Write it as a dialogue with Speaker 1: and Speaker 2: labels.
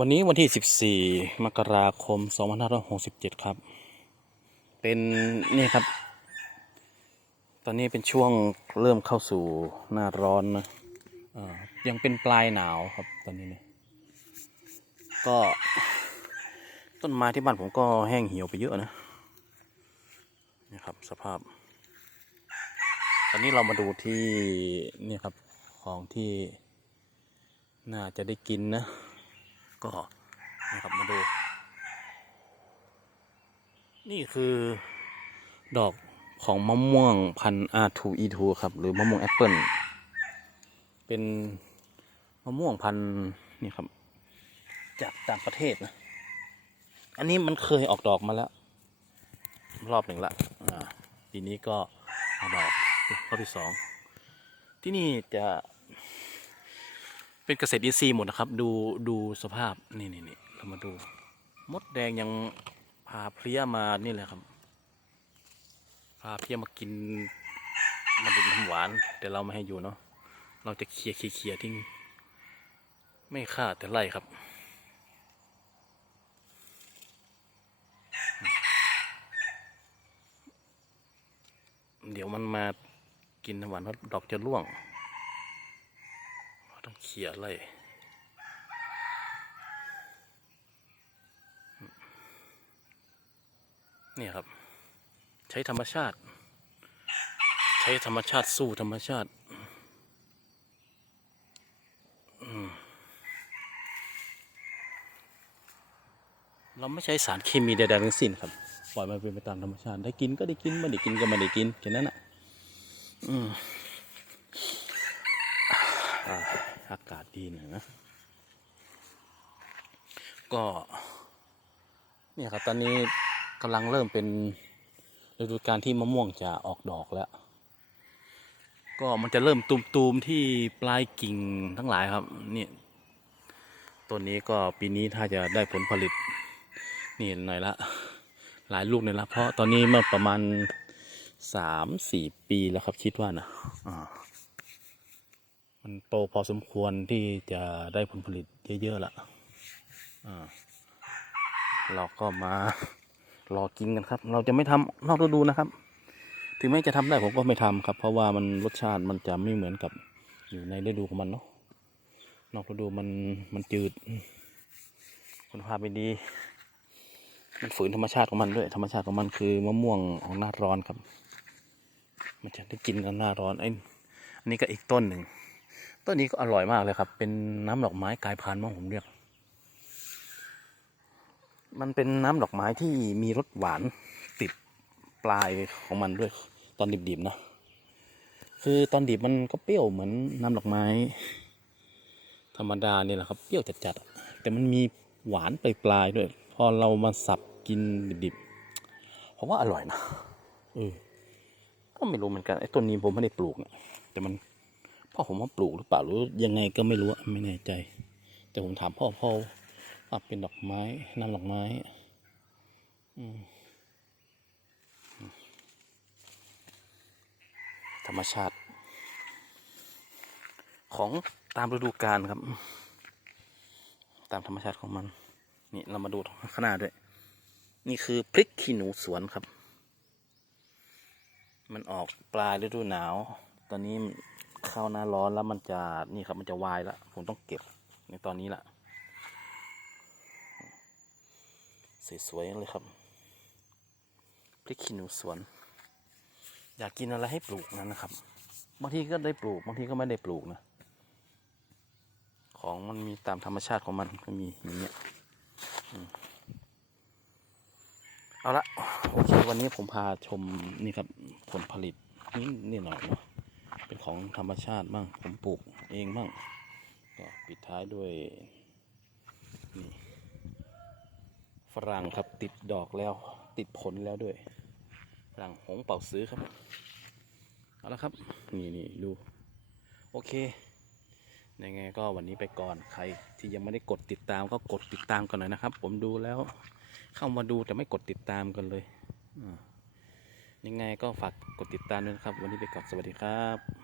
Speaker 1: วันนี้วันที่ 14 มกราคม 2567 ครับ เป็นนี่ครับ ตอนนี้เป็นช่วงเริ่มเข้าสู่หน้าร้อนนะยังเป็นปลายหนาวครับตอนนี้เนี่ยก็ต้นไม้ที่บ้านผมก็แห้งเหี่ยวไปเยอะนะนี่ครับสภาพ ตอนนี้เรามาดูที่นี่ครับของที่น่าจะได้กินนะ ก็นะครับมาดู นี่คือดอกของมะม่วงพันธุ์ R2E2 ครับ หรือมะม่วงแอปเปิลเป็นมะม่วงพันธุ์นี่ครับ จากต่างประเทศนะ อันนี้มันเคยออกดอกมาแล้ว รอบหนึ่งละอ่าปีนี้ก็ออกดอกรอบที่สองที่นี่จะ เป็นเกษตรอินทรีย์หมดนะครับ ดูดูสภาพนี่นี่นี่เรามาดู มดแดงยังพาเพลี้ยมานี่แหละครับ พาเพลี้ยมากินมาดื่มน้ำหวาน แต่เราไม่ให้อยู่เนาะเราจะเคลียร์เคลียร์ทิ้งไม่ฆ่าแต่ไล่ครับเดี๋ยวมันมากินน้ำหวานเพราะดอกจะร่วง ต้องเขี่ยไล่เนี่ยครับ ใช้ธรรมชาติ ใช้ธรรมชาติสู้ธรรมชาติเราไม่ใช้สารเคมีใดๆทั้งสิ้นครับ ปล่อยมันเป็นไปตามธรรมชาติได้กินก็ได้กินไม่ได้กินก็ไม่ได้กินแค่นั้นอะอืมอ่า อากาศดีหน่อยนะ ก็ เนี่ยครับตอนนี้กำลังเริ่มเป็นฤดูการที่มะม่วงจะออกดอกแล้ว ก็มันจะเริ่มตูมๆที่ปลายกิ่งทั้งหลายครับ เนี่ยต้นนี้ก็ปีนี้ถ้าจะได้ผลผลิต นี่หน่อยละ หลายลูกหน่ยละเพราะตอนนี้เมื่อประมาณสามสี่ปีแล้วครับคิดว่านะอ่า มันโตพอสมควรที่จะได้ผลผลิตเยอะๆละอ่าเราก็มารอกินกันครับ เราจะไม่ทำนอกฤดูนะครับ ถึงแม้จะทำได้ผมก็ไม่ทำครับ เพราะว่ามันรสชาติมันจะไม่เหมือนกับอยู่ในฤดูของมันเนาะ นอกฤดูมันมันจืด คุณภาพไม่ดี มันฝืนธรรมชาติของมันด้วย ธรรมชาติของมันคือมะม่วงของหน้าร้อนครับ มันจะได้กินกันหน้าร้อนไอ้อันนี้ก็อีกต้นหนึ่ง ต้นนี้ก็อร่อยมากเลยครับ เป็นน้ำดอกไม้กลายพันธุ์มั้งผมเรียก มันเป็นน้ำดอกไม้ที่มีรสหวานติดปลายของมันด้วย ตอนดิบๆนะ คือตอนดิบมันก็เปรี้ยวเหมือนน้ำดอกไม้ ธรรมดาเนี่ยแหละครับ เปรี้ยวจัดๆ แต่มันมีหวานปลายๆด้วย พอเรามาสับกินดิบๆผมว่าอร่อยนะเออก็ไม่รู้เหมือนกันไอ้ต้นนี้ผมไม่ได้ปลูกเนะแต่มัน พ่อผมว่าปลูกหรือเปล่าหรือยังไงก็ไม่รู้อะไม่แน่ใจ แต่ผมถามพ่อพ่อว่าเป็นดอกไม้น้ำดอกไม้ธรรมชาติ ของตามฤดูกาลครับ ตามธรรมชาติของมัน นี่เรามาดูข้างหน้าด้วย นี่คือพริกขี้หนูสวนครับ มันออกปลายฤดูหนาว ตอนนี้ ข้าหน้าร้อนแล้วมันจะนี่ครับมันจะวายแล้วผมต้องเก็บในตอนนี้ละสวยๆเลยครับพริกขี้หนูสวน อยากกินอะไรให้ปลูกนั่นนะครับบางทีก็ได้ปลูกบางทีก็ไม่ได้ปลูกนะ ของมันมีตามธรรมชาติของมันก็มีอย่างเงี้ยเอาละโอเควันนี้ผมพาชมนี่ครับผลผลิตนี่นี่หน่อยเนาะ เป็นของธรรมชาติบ้างผมปลูกเองบ้างก็ปิดท้ายด้วยนี่ฝรั่งครับติดดอกแล้ว ติดผลแล้วด้วยฝรั่งหงเป่าซื้อครับเอาละครับ นี่นี่ดู โอเคยังไงก็วันนี้ไปก่อนใครที่ยังไม่ได้กดติดตามก็กดติดตามกันหน่อยนะครับ ผมดูแล้วเข้ามาดูแต่ไม่กดติดตามกันเลยยังไงก็ฝากกดติดตามด้วยนะครับ วันนี้ไปก่อนสวัสดีครับ